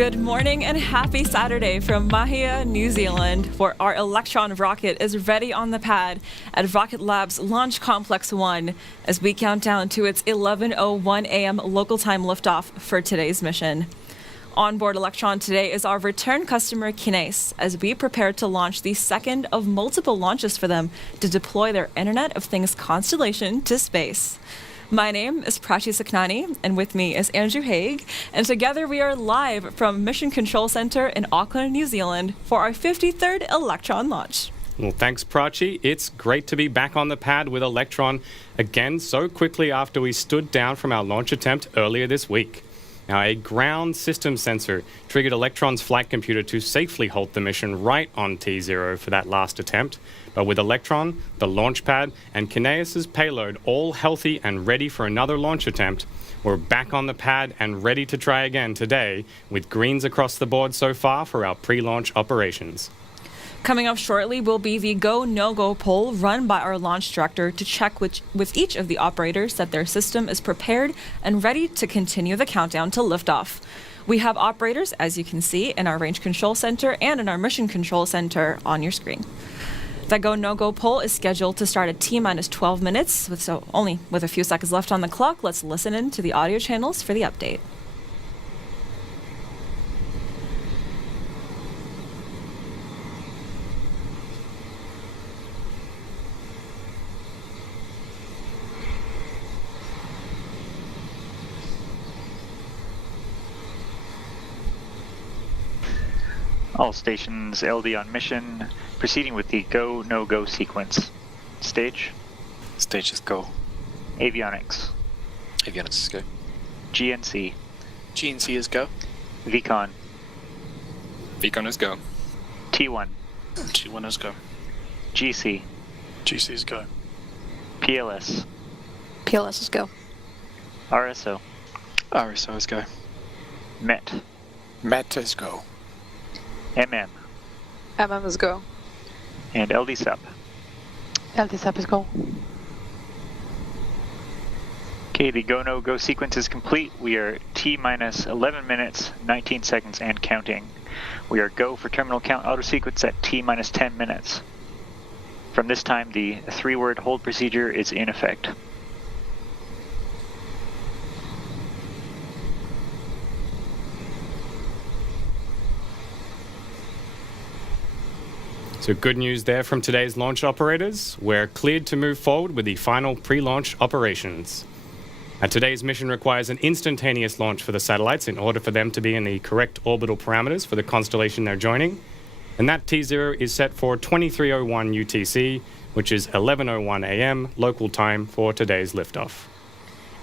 Good morning and happy Saturday from Mahia, New Zealand, where our Electron rocket is ready on the pad at Rocket Lab's Launch Complex 1 as we count down to its 11:01 a.m. local time liftoff for today's mission. On board Electron today is our return customer Kinéis as we prepare to launch the second of multiple launches for them to deploy their Internet of Things constellation to space. My name is Prachi Saknani, and with me is Andrew Haig, and together we are live from Mission Control Center in Auckland, New Zealand for our 53rd Electron launch. Well, thanks, Prachi. It's great to be back on the pad with Electron again so quickly after we stood down from our launch attempt earlier this week. Now, a ground system sensor triggered Electron's flight computer to safely halt the mission right on T0 for that last attempt. But with Electron, the launch pad, and Kinéis' payload all healthy and ready for another launch attempt, we're back on the pad and ready to try again today with greens across the board so far for our pre-launch operations. Coming up shortly will be the go, no-go poll run by our launch director to check with each of the operators that their system is prepared and ready to continue the countdown to liftoff. We have operators, as you can see, in our Range Control Center and in our Mission Control Center on your screen. The go, no-go poll is scheduled to start at T-minus 12 minutes, so only with a few seconds left on the clock. Let's listen in to the audio channels for the update. All stations LD on mission, proceeding with the go, no-go sequence. Stage. Stage is go. Avionics. Avionics is go. GNC. GNC is go. VCon. VCon is go. T1. T1 is go. GC. GC is go. PLS. PLS is go. RSO. RSO is go. MET. MET is go. MM. MM is go. And LDSUP. LDSUP is go. Okay, the go, no-go sequence is complete. We are T-minus 11 minutes, 19 seconds, and counting. We are go for terminal count auto sequence at T-minus 10 minutes. From this time, the 3-word hold procedure is in effect. So good news there from today's launch operators. We're cleared to move forward with the final pre-launch operations. Today's mission requires an instantaneous launch for the satellites in order for them to be in the correct orbital parameters for the constellation they're joining. And that T0 is set for 23:01 UTC, which is 11:01 a.m. local time for today's liftoff.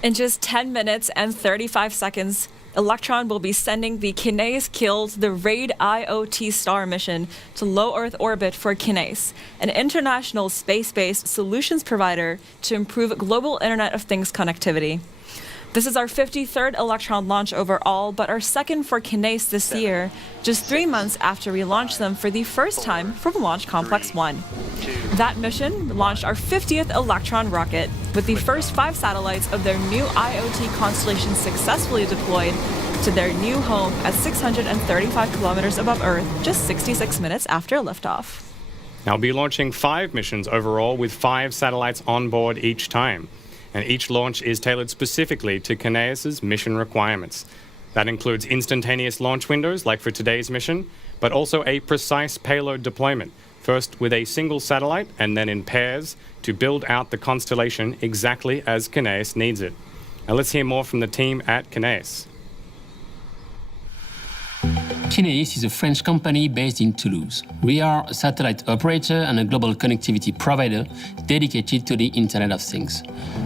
In just 10 minutes and 35 seconds, Electron will be sending the Kinéis-killed the RadIOT Star mission to low Earth orbit for Kinéis, an international space-based solutions provider to improve global Internet of Things connectivity. This is our 53rd Electron launch overall, but our second for Kinéis this year, just 3 months after we launched them for the first time from Launch Complex 1. That mission launched our 50th Electron rocket, with the first 5 satellites of their new IoT constellation successfully deployed to their new home at 635 kilometers above Earth, just 66 minutes after liftoff. Now we'll be launching 5 missions overall with 5 satellites on board each time. And each launch is tailored specifically to Kinéis' mission requirements. That includes instantaneous launch windows, like for today's mission, but also a precise payload deployment, first with a single satellite and then in pairs to build out the constellation exactly as Kinéis needs it. Now let's hear more from the team at Kinéis. Kinéis is a French company based in Toulouse. We are a satellite operator and a global connectivity provider dedicated to the Internet of Things.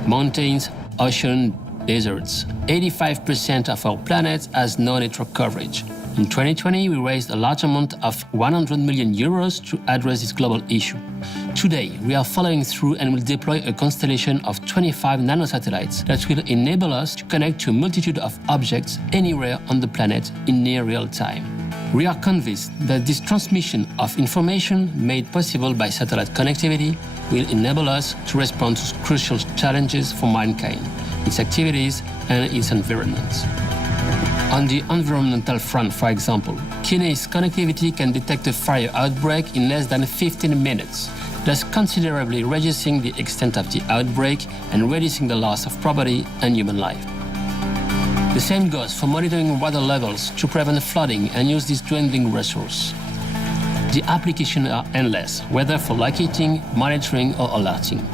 Mountains, ocean, deserts. 85% of our planet has no network coverage. In 2020, we raised a large amount of 100 million euros to address this global issue. Today, we are following through and will deploy a constellation of 25 nanosatellites that will enable us to connect to a multitude of objects anywhere on the planet in near real time. We are convinced that this transmission of information made possible by satellite connectivity will enable us to respond to crucial challenges for mankind, its activities and its environment. On the environmental front, for example, Kinéis connectivity can detect a fire outbreak in less than 15 minutes, thus considerably reducing the extent of the outbreak and reducing the loss of property and human life. The same goes for monitoring water levels to prevent flooding and use this dwindling resource. The applications are endless, whether for locating, monitoring, or alerting.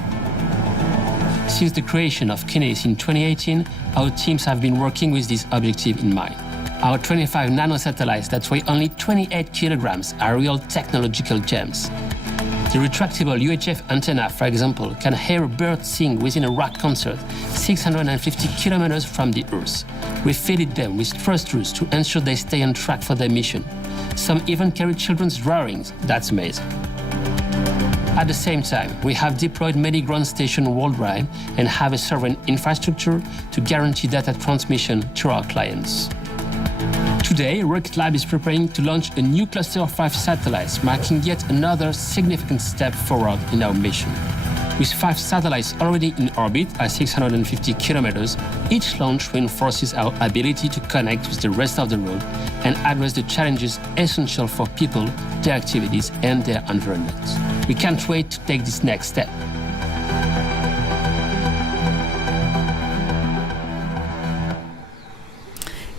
Since the creation of Kinéis in 2018, our teams have been working with this objective in mind. Our 25 nanosatellites that weigh only 28 kilograms are real technological gems. The retractable UHF antenna, for example, can hear a bird sing within a rock concert 650 kilometers from the Earth. We fitted them with thrusters to ensure they stay on track for their mission. Some even carry children's drawings. That's amazing. At the same time, we have deployed many ground stations worldwide and have a sovereign infrastructure to guarantee data transmission to our clients. Today, Rocket Lab is preparing to launch a new cluster of 5 satellites, marking yet another significant step forward in our mission. With 5 satellites already in orbit at 650 kilometers, each launch reinforces our ability to connect with the rest of the world and address the challenges essential for people, their activities, and their environment. We can't wait to take this next step.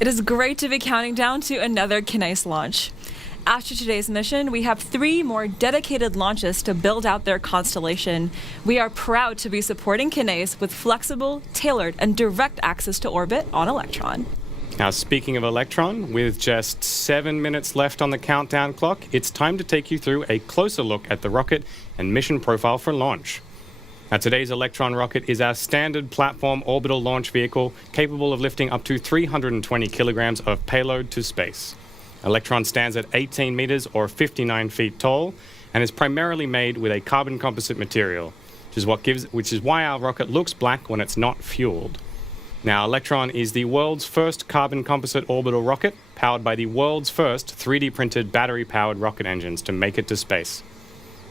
It is great to be counting down to another Kinéis launch. After today's mission, we have 3 more dedicated launches to build out their constellation. We are proud to be supporting Kinéis with flexible, tailored, and direct access to orbit on Electron. Now, speaking of Electron, with just 7 minutes left on the countdown clock, it's time to take you through a closer look at the rocket and mission profile for launch. Now, today's Electron rocket is our standard platform orbital launch vehicle capable of lifting up to 320 kilograms of payload to space. Electron stands at 18 meters or 59 feet tall and is primarily made with a carbon composite material, which is why our rocket looks black when it's not fueled. Now, Electron is the world's first carbon composite orbital rocket, powered by the world's first 3D printed battery-powered rocket engines to make it to space.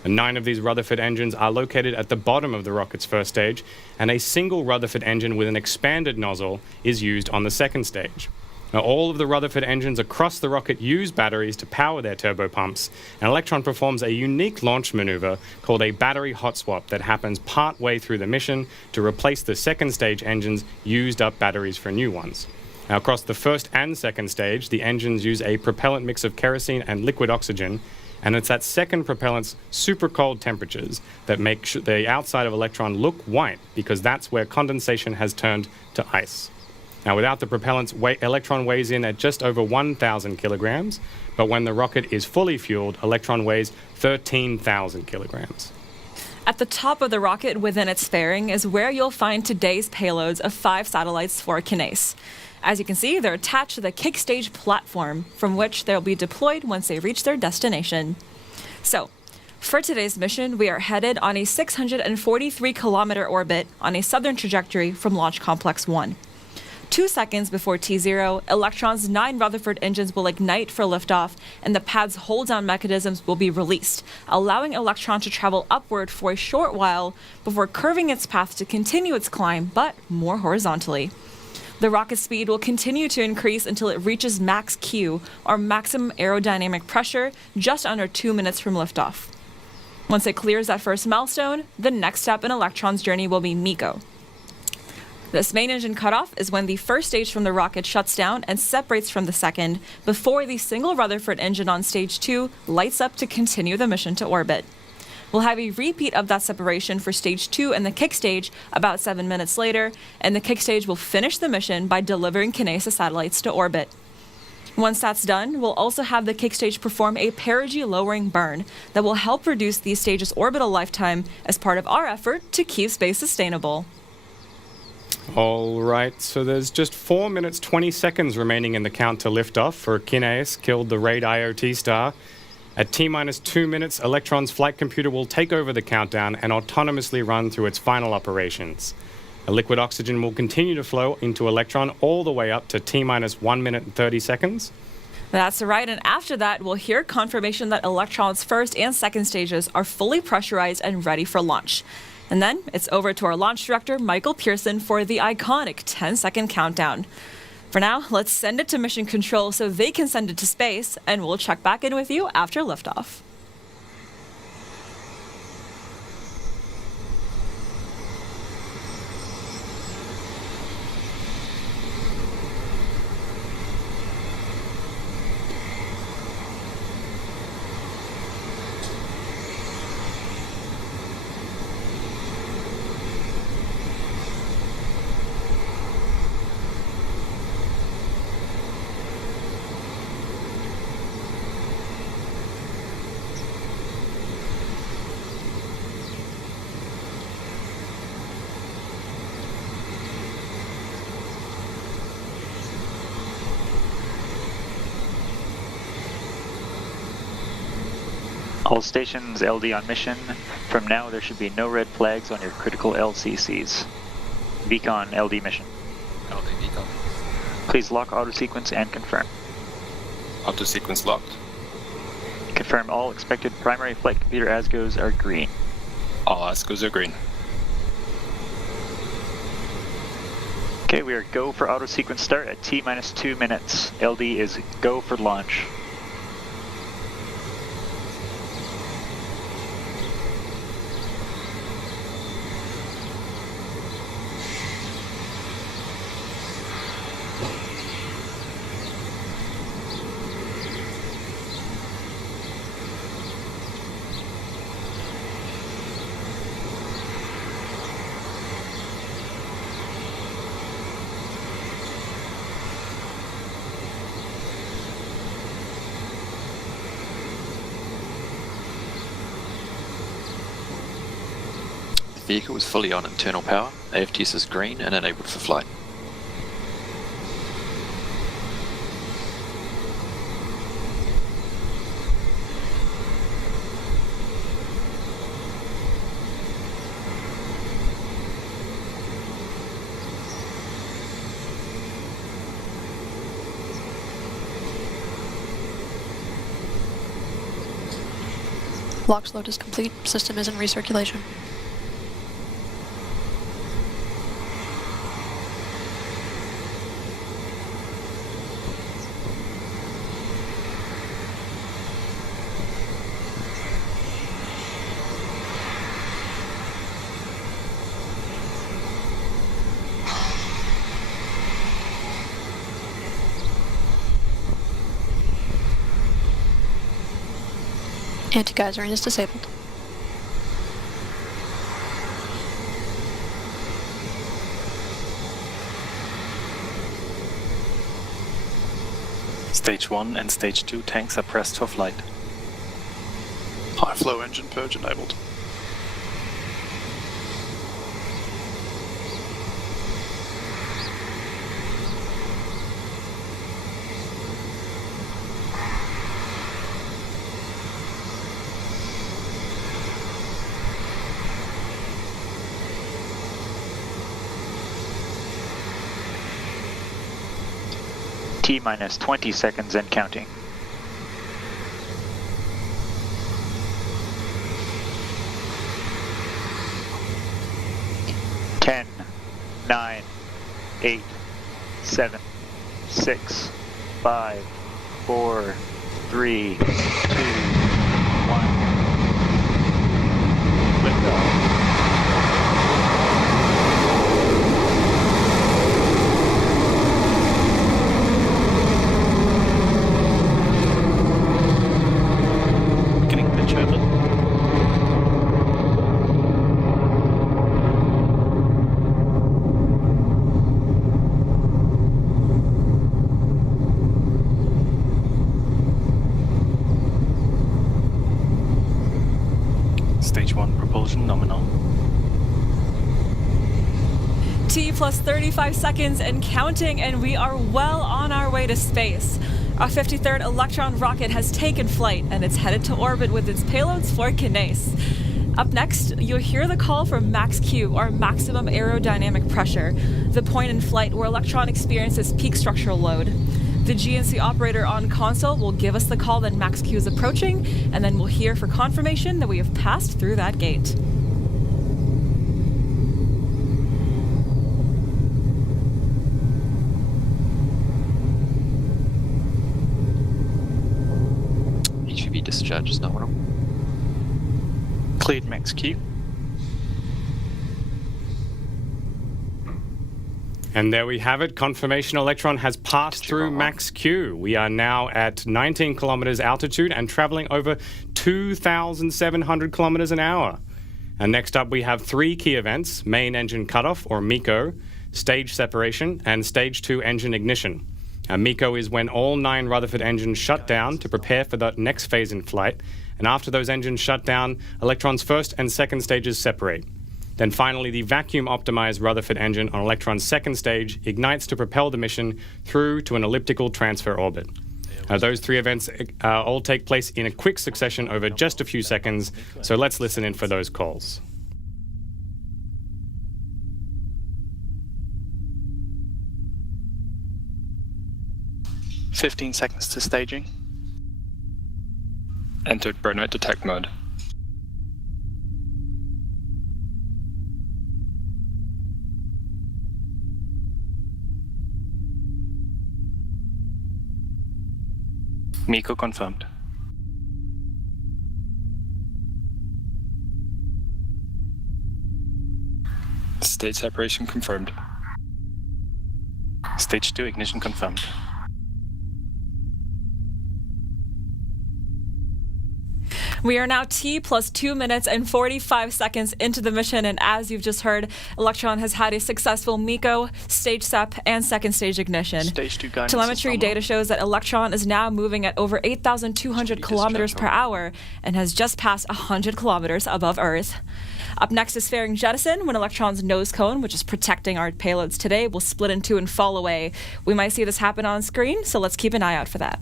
And 9 of these Rutherford engines are located at the bottom of the rocket's first stage, and a single Rutherford engine with an expanded nozzle is used on the second stage. Now, all of the Rutherford engines across the rocket use batteries to power their turbopumps, and Electron performs a unique launch maneuver called a battery hot swap that happens part-way through the mission to replace the second stage engines' used-up batteries for new ones. Now, across the first and second stage, the engines use a propellant mix of kerosene and liquid oxygen, and it's that second propellant's super cold temperatures that make the outside of Electron look white, because that's where condensation has turned to ice. Now, without the propellants, Electron weighs in at just over 1,000 kilograms, but when the rocket is fully fueled, Electron weighs 13,000 kilograms. At the top of the rocket within its fairing is where you'll find today's payloads of 5 satellites for Kinéis. As you can see, they're attached to the kick stage platform, from which they'll be deployed once they reach their destination. So, for today's mission, we are headed on a 643-kilometer orbit on a southern trajectory from Launch Complex 1. 2 seconds before T0, Electron's 9 Rutherford engines will ignite for liftoff, and the pad's hold-down mechanisms will be released, allowing Electron to travel upward for a short while before curving its path to continue its climb, but more horizontally. The rocket speed will continue to increase until it reaches max Q, or maximum aerodynamic pressure, just under 2 minutes from liftoff. Once it clears that first milestone, the next step in Electron's journey will be MECO. This main engine cutoff is when the first stage from the rocket shuts down and separates from the second, before the single Rutherford engine on stage 2 lights up to continue the mission to orbit. We'll have a repeat of that separation for stage 2 and the kick stage about 7 minutes later, and the kick stage will finish the mission by delivering Kinéis satellites to orbit. Once that's done, we'll also have the kick stage perform a perigee lowering burn that will help reduce these stages' orbital lifetime as part of our effort to keep space sustainable. All right, so there's just 4 minutes 20 seconds remaining in the count to liftoff for Kinéis killed the RadIOT star. At T-minus 2 minutes, Electron's flight computer will take over the countdown and autonomously run through its final operations. A liquid oxygen will continue to flow into Electron all the way up to T-minus 1 minute and 30 seconds. That's right, and after that, we'll hear confirmation that Electron's first and second stages are fully pressurized and ready for launch. And then it's over to our launch director, Michael Pearson, for the iconic 10-second countdown. For now, let's send it to Mission Control so they can send it to space, and we'll check back in with you after liftoff. All stations LD on mission. From now, there should be no red flags on your critical LCCs. Beacon LD mission. LD beacon. Please lock auto sequence and confirm. Auto sequence locked. Confirm all expected primary flight computer ASGOs are green. All ASCOs are green. Okay, we are go for auto sequence start at T-minus 2 minutes. LD is go for launch. The vehicle is fully on internal power, AFTS is green and enabled for flight. LOX load is complete. System is in recirculation. Anti-geysering is disabled. Stage 1 and Stage 2 tanks are pressed for flight. High flow engine purge enabled. T-minus 20 seconds and counting. Ten, 9, 8, 7, 6, 5, 4, 3, 2, 1. Liftoff. Stage 1 propulsion nominal. T plus 35 seconds and counting, and we are well on our way to space. Our 53rd Electron rocket has taken flight, and it's headed to orbit with its payloads for Kinéis. Up next, you'll hear the call from max Q, or maximum aerodynamic pressure, the point in flight where Electron experiences peak structural load. The GNC operator on console will give us the call that max Q is approaching, and then we'll hear for confirmation that we have passed through that gate. discharge is nominal. Cleared max Q. And there we have it. Confirmation Electron has passed through max Q. We are now at 19 kilometers altitude and traveling over 2,700 kilometers an hour. And next up, we have 3 key events: main engine cutoff, or MECO, stage separation, and stage 2 engine ignition. MECO is when all 9 Rutherford engines shut down to prepare for the next phase in flight. And after those engines shut down, Electron's first and second stages separate. Then finally, the vacuum-optimized Rutherford engine on Electron's second stage ignites to propel the mission through to an elliptical transfer orbit. Those 3 events all take place in a quick succession over just a few seconds, so let's listen in for those calls. "15 seconds to staging. Entered burnout detect mode. MECO confirmed. Stage separation confirmed. Stage 2 ignition confirmed. We are now T plus 2 minutes and 45 seconds into the mission, and as you've just heard, Electron has had a successful MECO, stage SEP, and second stage ignition. Stage 2 guidance. Telemetry data shows that Electron is now moving at over 8,200 kilometers per hour and has just passed 100 kilometers above Earth. Up next is fairing jettison, when Electron's nose cone, which is protecting our payloads today, will split in 2 and fall away. We might see this happen on screen, so let's keep an eye out for that.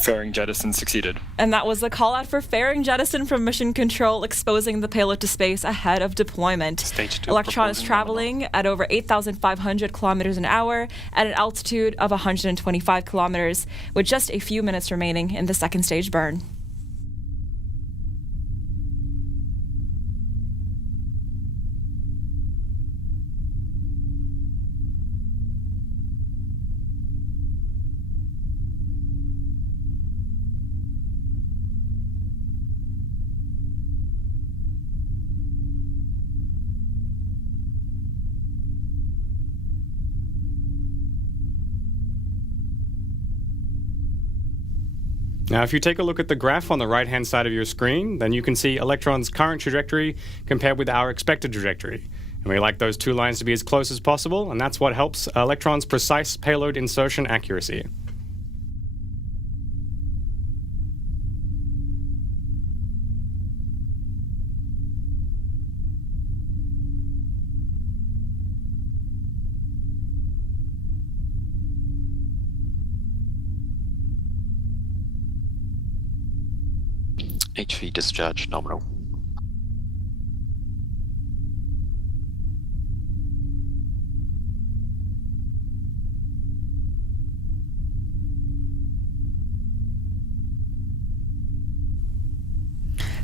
Fairing jettison succeeded. And that was the call out for fairing jettison from Mission Control, exposing the payload to space ahead of deployment. Stage 2 Electron is traveling at over 8,500 kilometers an hour at an altitude of 125 kilometers, with just a few minutes remaining in the second stage burn. Now, if you take a look at the graph on the right-hand side of your screen, then you can see Electron's current trajectory compared with our expected trajectory. And we like those 2 lines to be as close as possible, and that's what helps Electron's precise payload insertion accuracy. HV discharge nominal.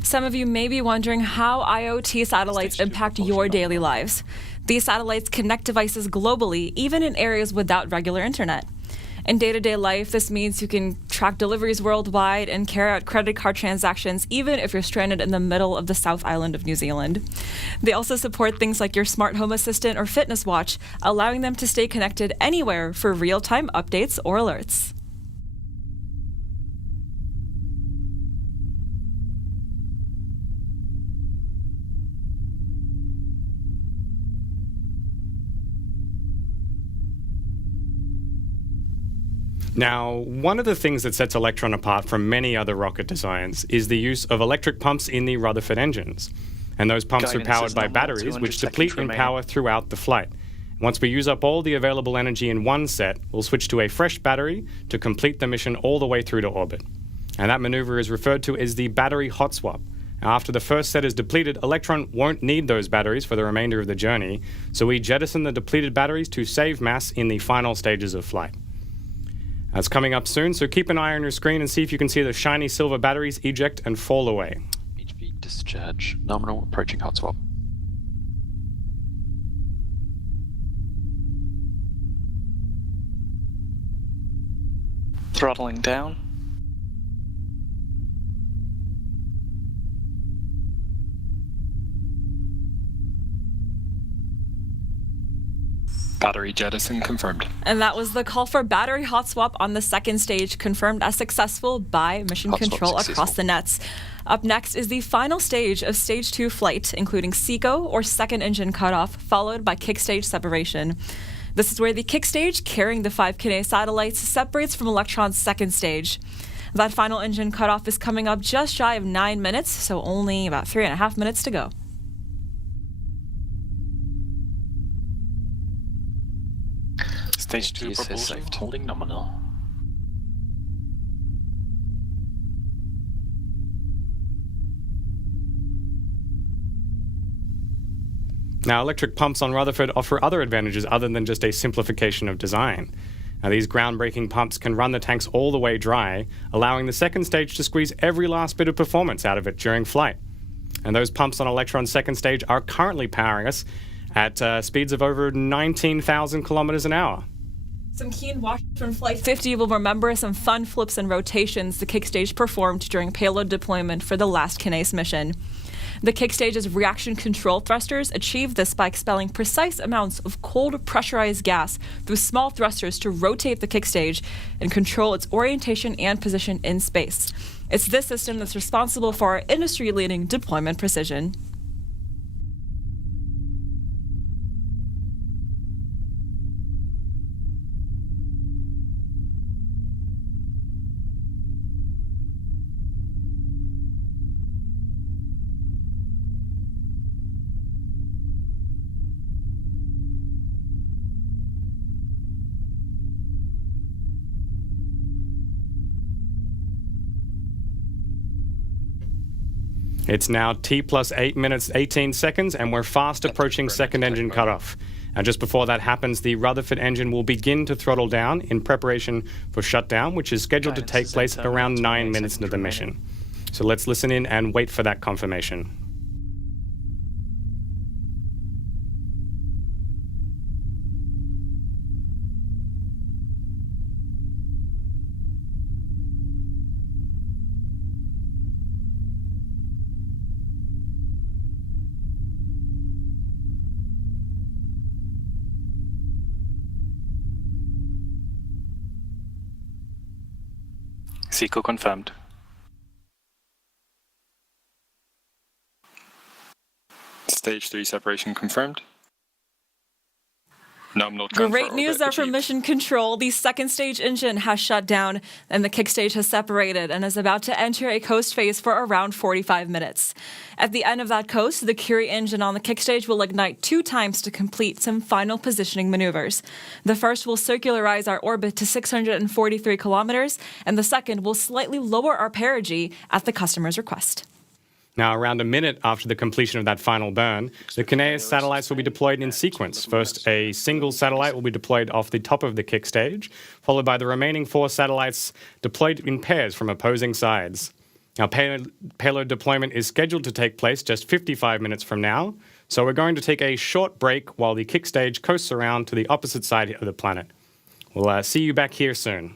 Some of you may be wondering how IoT satellites impact your daily lives. These satellites connect devices globally, even in areas without regular internet. In day-to-day life, this means you can track deliveries worldwide and carry out credit card transactions, even if you're stranded in the middle of the South Island of New Zealand. They also support things like your smart home assistant or fitness watch, allowing them to stay connected anywhere for real-time updates or alerts. Now, one of the things that sets Electron apart from many other rocket designs is the use of electric pumps in the Rutherford engines. And those pumps are powered by batteries, which deplete in power throughout the flight. Once we use up all the available energy in one set, we'll switch to a fresh battery to complete the mission all the way through to orbit. And that maneuver is referred to as the battery hot swap. Now, after the first set is depleted, Electron won't need those batteries for the remainder of the journey, so we jettison the depleted batteries to save mass in the final stages of flight. That's coming up soon, so keep an eye on your screen and see if you can see the shiny silver batteries eject and fall away. HV discharge nominal, approaching hot swap. Throttling down. Battery jettison confirmed. And that was the call for battery hot swap on the second stage, confirmed as successful by mission Hot swap control across successful. the nets. Up next is the final stage of stage 2 flight, including SECO, or second engine cutoff, followed by kick stage separation. This is where the kick stage, carrying the 5 Kinéis satellites, separates from Electron's second stage. That final engine cutoff is coming up just shy of 9 minutes, so only about 3.5 minutes to go. Stage 2 Yes, propulsion saved. holding nominal. Now, electric pumps on Rutherford offer other advantages other than just a simplification of design. Now, these groundbreaking pumps can run the tanks all the way dry, allowing the second stage to squeeze every last bit of performance out of it during flight. And those pumps on Electron's second stage are currently powering us at speeds of over 19,000 kilometers an hour. Some keen watchers from Flight 50 will remember some fun flips and rotations the kick stage performed during payload deployment for the last Kinéis mission. The kick stage's reaction control thrusters achieved this by expelling precise amounts of cold pressurized gas through small thrusters to rotate the kick stage and control its orientation and position in space. It's this system that's responsible for our industry-leading deployment precision. It's now T plus 8 minutes 18 seconds, and we're fast approaching second engine cutoff. And just before that happens, the Rutherford engine will begin to throttle down in preparation for shutdown, which is scheduled to take place at around 9 minutes into the mission. So let's listen in and wait for that confirmation. SECO confirmed. Stage 3 separation confirmed. Nominal transfer Great news orbit there from achieved. Mission Control. The second stage engine has shut down and the kick stage has separated and is about to enter a coast phase for around 45 minutes. At the end of that coast, the Curie engine on the kick stage will ignite 2 times to complete some final positioning maneuvers. The first will circularize our orbit to 643 kilometers, and the second will slightly lower our perigee at the customer's request. Now, around a minute after the completion of that final burn, the Kinéis satellites will be deployed in sequence. First, a single satellite will be deployed off the top of the kick stage, followed by the remaining 4 satellites deployed in pairs from opposing sides. Now, payload deployment is scheduled to take place just 55 minutes from now, so we're going to take a short break while the kick stage coasts around to the opposite side of the planet. We'll see you back here soon.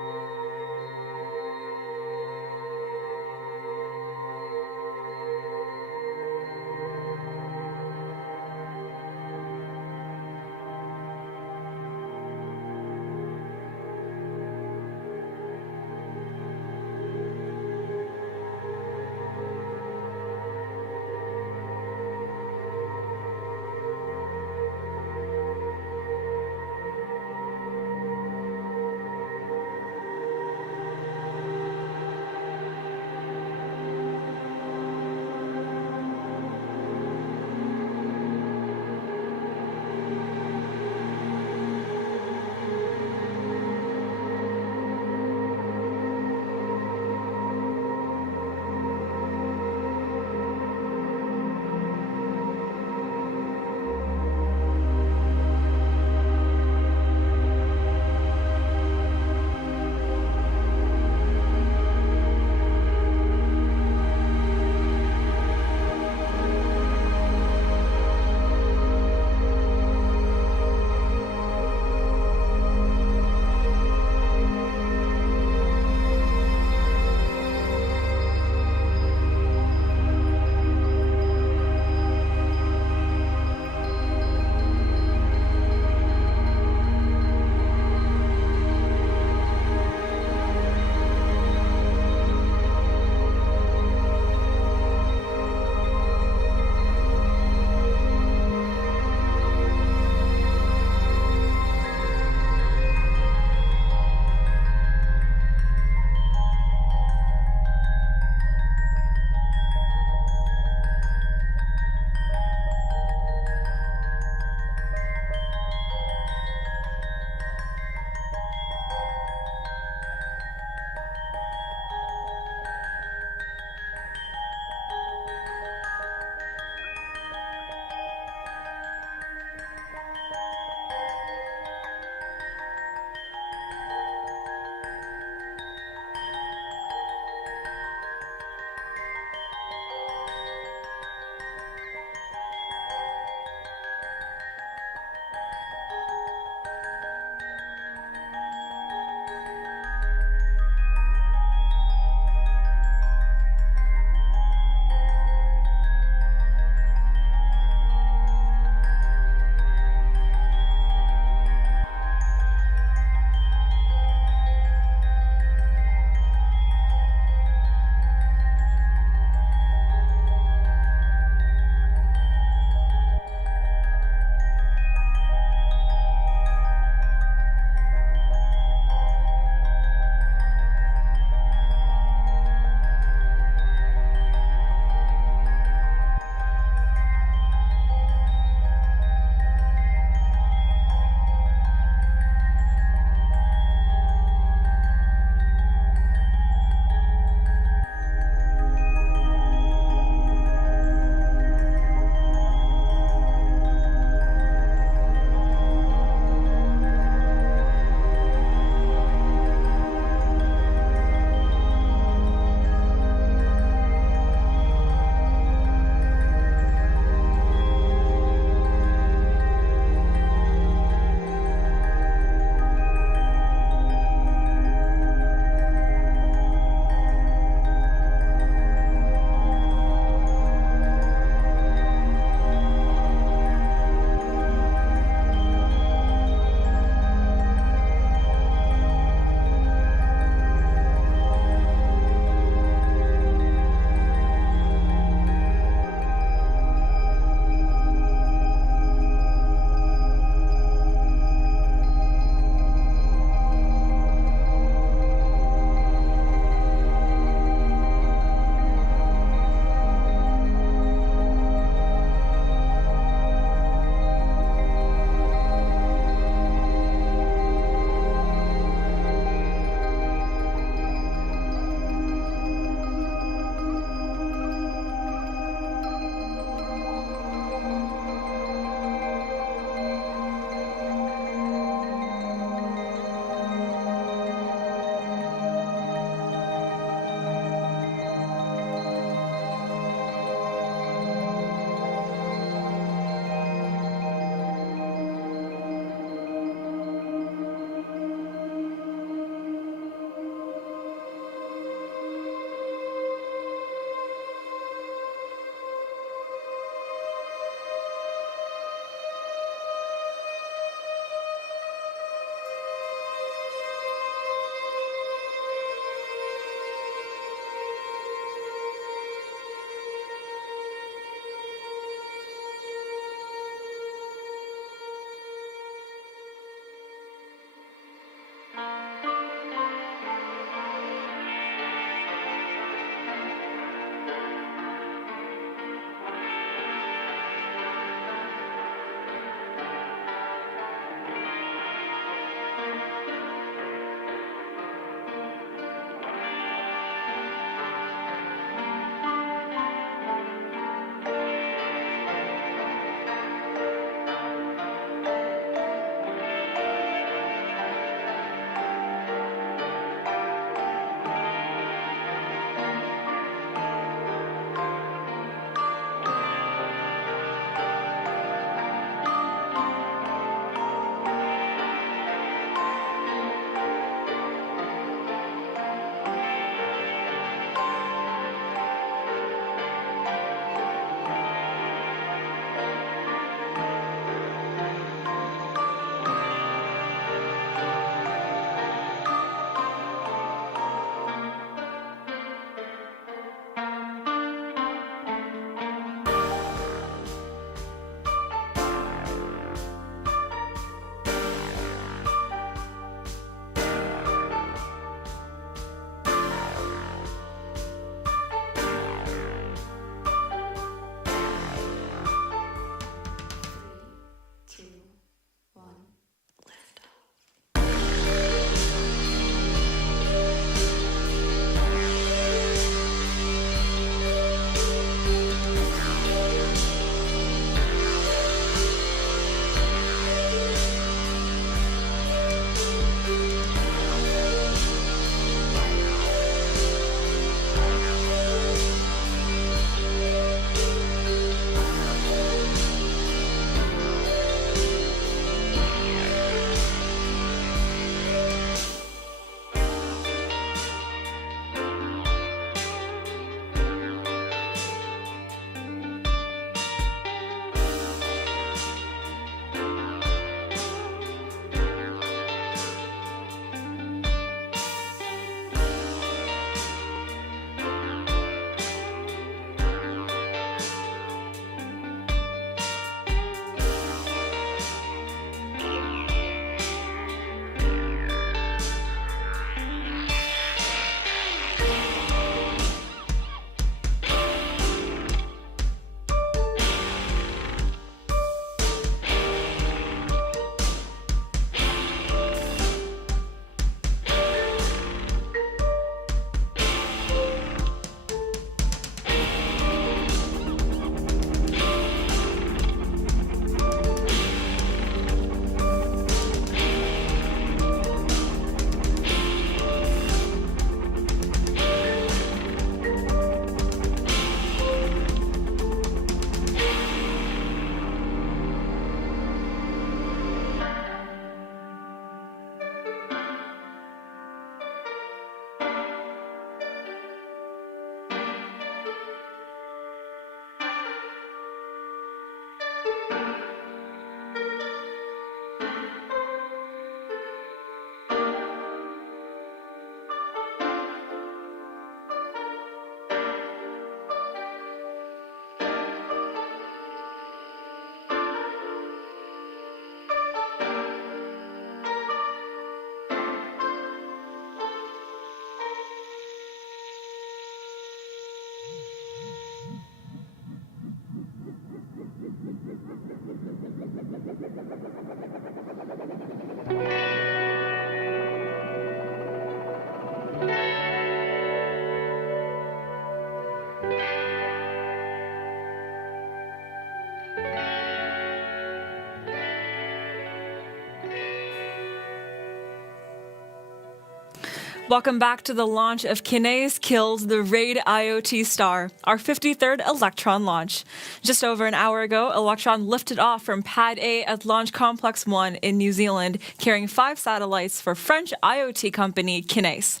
Welcome back to the launch of Kinéis killed the RadIOT star, our 53rd Electron launch. Just over an hour ago, Electron lifted off from Pad A at Launch Complex 1 in New Zealand, carrying 5 satellites for French IoT company Kinéis.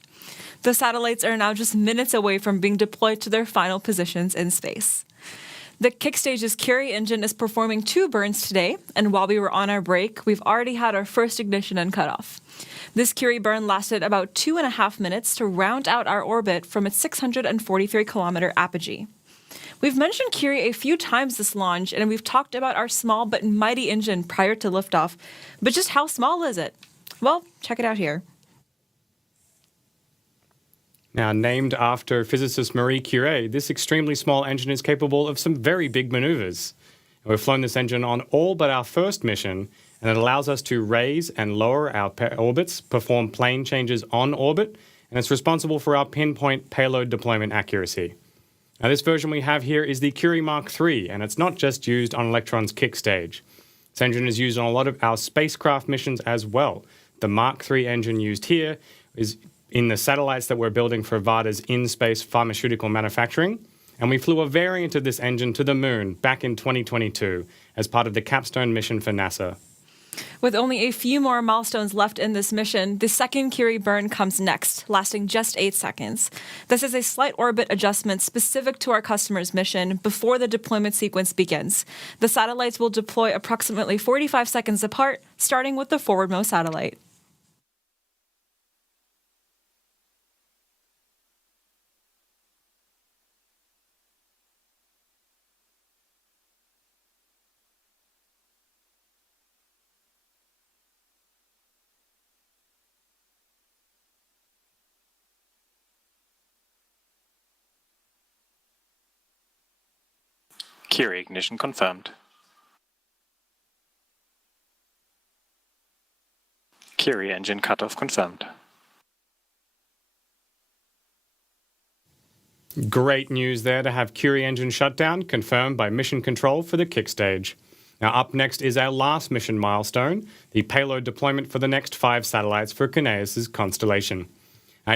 The satellites are now just minutes away from being deployed to their final positions in space. The Kickstage's Curie engine is performing 2 burns today, and while we were on our break, we've already had our first ignition and cutoff. This Curie burn lasted about 2.5 minutes to round out our orbit from its 643-kilometer apogee. We've mentioned Curie a few times this launch, and we've talked about our small but mighty engine prior to liftoff. But just how small is it? Well, check it out here. Now, named after physicist Marie Curie, this extremely small engine is capable of some very big maneuvers. We've flown this engine on all but our first mission, and it allows us to raise and lower our orbits, perform plane changes on orbit, and it's responsible for our pinpoint payload deployment accuracy. Now, this version we have here is the Curie Mark III, and it's not just used on Electron's kick stage. This engine is used on a lot of our spacecraft missions as well. The Mark III engine used here is in the satellites that we're building for Varda's in-space pharmaceutical manufacturing, and we flew a variant of this engine to the moon back in 2022 as part of the Capstone mission for NASA. With only a few more milestones left in this mission, the second Curie burn comes next, lasting just 8 seconds. This is a slight orbit adjustment specific to our customer's mission before the deployment sequence begins. The satellites will deploy approximately 45 seconds apart, starting with the forwardmost satellite. Curie ignition confirmed. Curie engine cutoff confirmed. Great news there to have Curie engine shutdown confirmed by mission control for the kick stage. Now up next is our last mission milestone, the payload deployment for the next 5 satellites for Kinéis' constellation.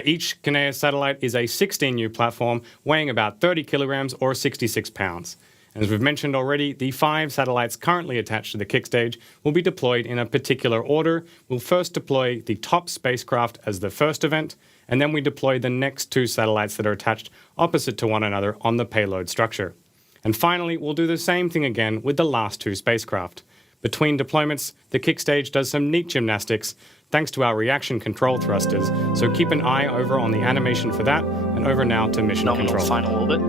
Each Kinéis satellite is a 16U platform weighing about 30 kilograms or 66 pounds. And as we've mentioned already, the 5 satellites currently attached to the kick stage will be deployed in a particular order. We'll first deploy the top spacecraft as the first event, and then we deploy the next 2 satellites that are attached opposite to one another on the payload structure. And finally, we'll do the same thing again with the last 2 spacecraft. Between deployments, the kick stage does some neat gymnastics thanks to our reaction control thrusters, so keep an eye over on the animation for that, and over now to mission Nominal control. final orbit.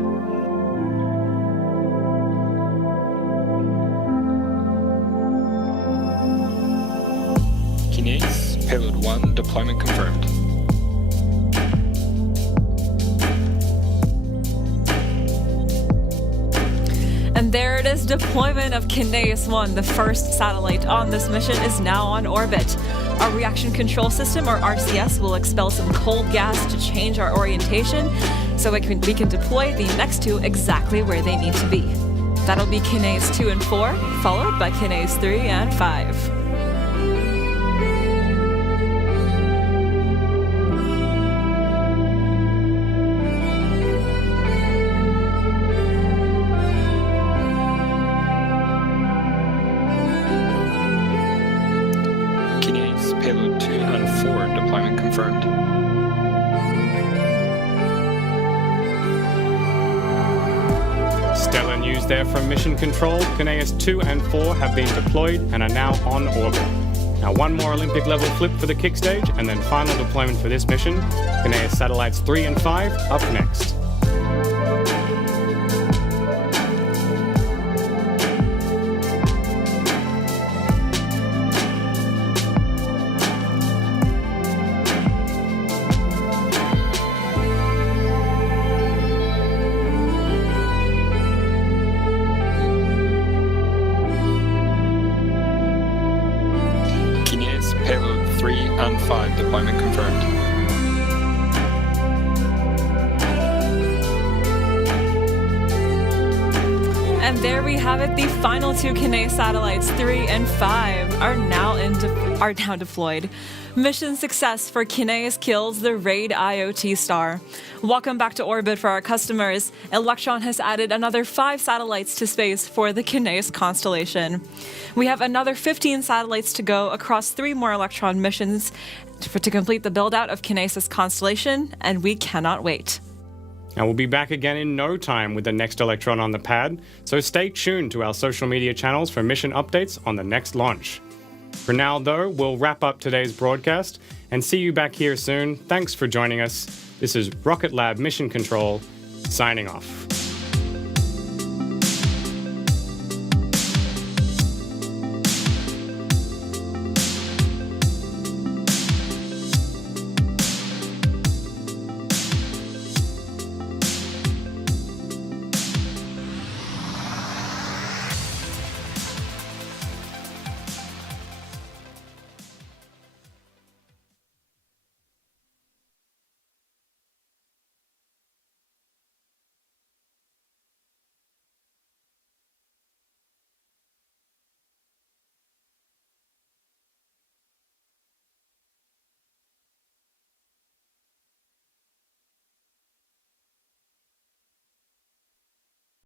Kinéis, payload 1, deployment confirmed. And there it is, deployment of Kinéis 1, the first satellite on this mission, is now on orbit. Our reaction control system, or RCS, will expel some cold gas to change our orientation so we can deploy the next 2 exactly where they need to be. That'll be Kinéis 2 and 4, followed by Kinéis 3 and 5. Kinéis, payload 2 and 4, deployment confirmed. Stellar news there from Mission Control. Kinéis 2 and 4 have been deployed and are now on orbit. Now one more Olympic level flip for the kick stage and then final deployment for this mission. Kinéis satellites 3 and 5 up next. Kinéis, payload 3 and 5, deployment confirmed. And there we have it. The final two Kinéis satellites, 3 and 5, are now deployed. Mission success for Kinéis kills the RadIOT star. Welcome back to orbit for our customers. Electron has added another 5 satellites to space for the Kinéis constellation. We have another 15 satellites to go across 3 more Electron missions to complete the build-out of Kinéis' constellation, and we cannot wait. And we'll be back again in no time with the next Electron on the pad, so stay tuned to our social media channels for mission updates on the next launch. For now, though, we'll wrap up today's broadcast and see you back here soon. Thanks for joining us. This is Rocket Lab Mission Control, signing off.